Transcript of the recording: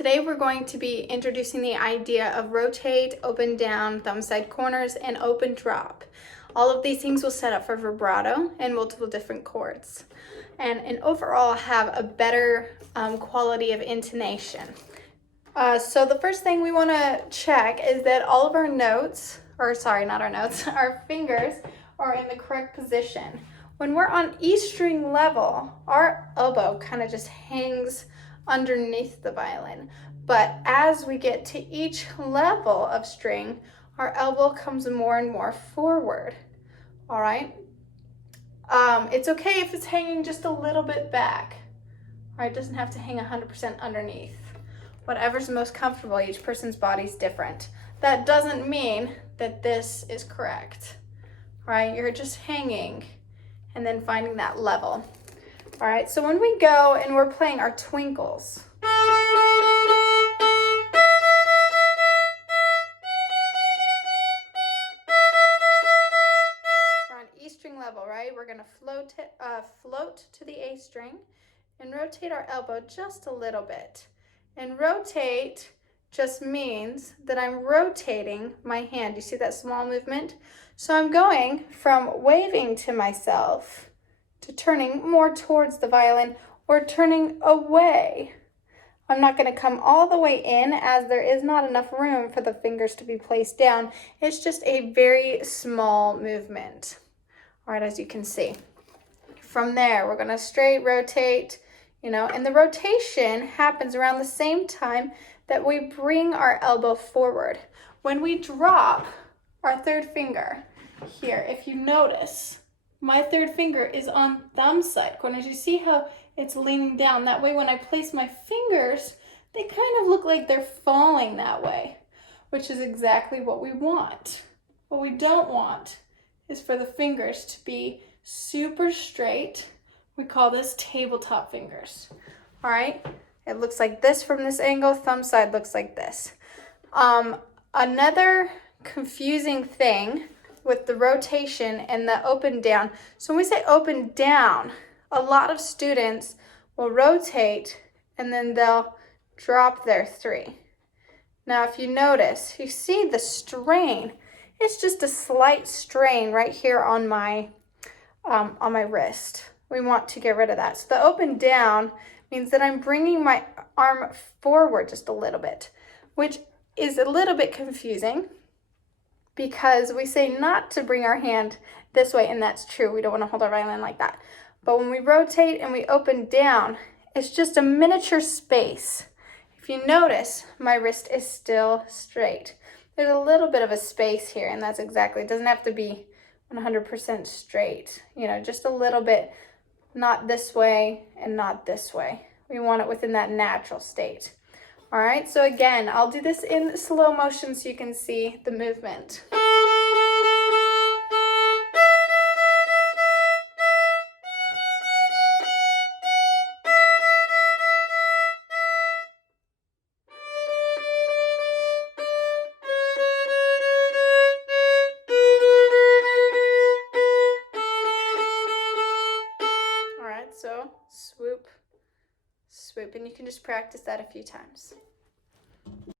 Today we're going to be introducing the idea of rotate, open down, thumb side corners, and open drop. All of these things will set up for vibrato and multiple different chords, and overall have a better quality of intonation. So the first thing we want to check is that all of our notes, or sorry, not our notes, our fingers are in the correct position. When we're on E string level, our elbow kind of just hangs underneath the violin. But as we get to each level of string, our elbow comes more and more forward. All right. It's okay if it's hanging just a little bit back. All right, it doesn't have to hang 100% underneath. Whatever's most comfortable, each person's body's different. That doesn't mean that this is correct. All right, you're just hanging and then finding that level. All right, so when we go and we're playing our twinkles, we're on E string level, right? We're gonna float to the A string and rotate our elbow just a little bit. And rotate just means that I'm rotating my hand. You see that small movement? So I'm going from waving to myself to turning more towards the violin or turning away. I'm not going to come all the way in as there is not enough room for the fingers to be placed down. It's just a very small movement. All right, as you can see. From there, we're going to straight rotate, and the rotation happens around the same time that we bring our elbow forward. When we drop our third finger here, if you notice, my third finger is on thumb side corners. You see how it's leaning down? That way when I place my fingers, they kind of look like they're falling that way, which is exactly what we want. What we don't want is for the fingers to be super straight. We call this tabletop fingers. All right, it looks like this from this angle. Thumb side looks like this. Another confusing thing with the rotation and the open down. So when we say open down, a lot of students will rotate and then they'll drop their three. Now, if you notice, you see the strain. It's just a slight strain right here on my wrist. We want to get rid of that. So the open down means that I'm bringing my arm forward just a little bit, which is a little bit confusing because we say not to bring our hand this way, and that's true. We don't want to hold our violin like that. But when we rotate and we open down, it's just a miniature space. If you notice, my wrist is still straight. There's a little bit of a space here, and that's exactly, it doesn't have to be 100% straight, just a little bit, not this way and not this way. We want it within that natural state. All right, so again, I'll do this in slow motion so you can see the movement. All right, so swoop, swoop, and you can just practice that a few times.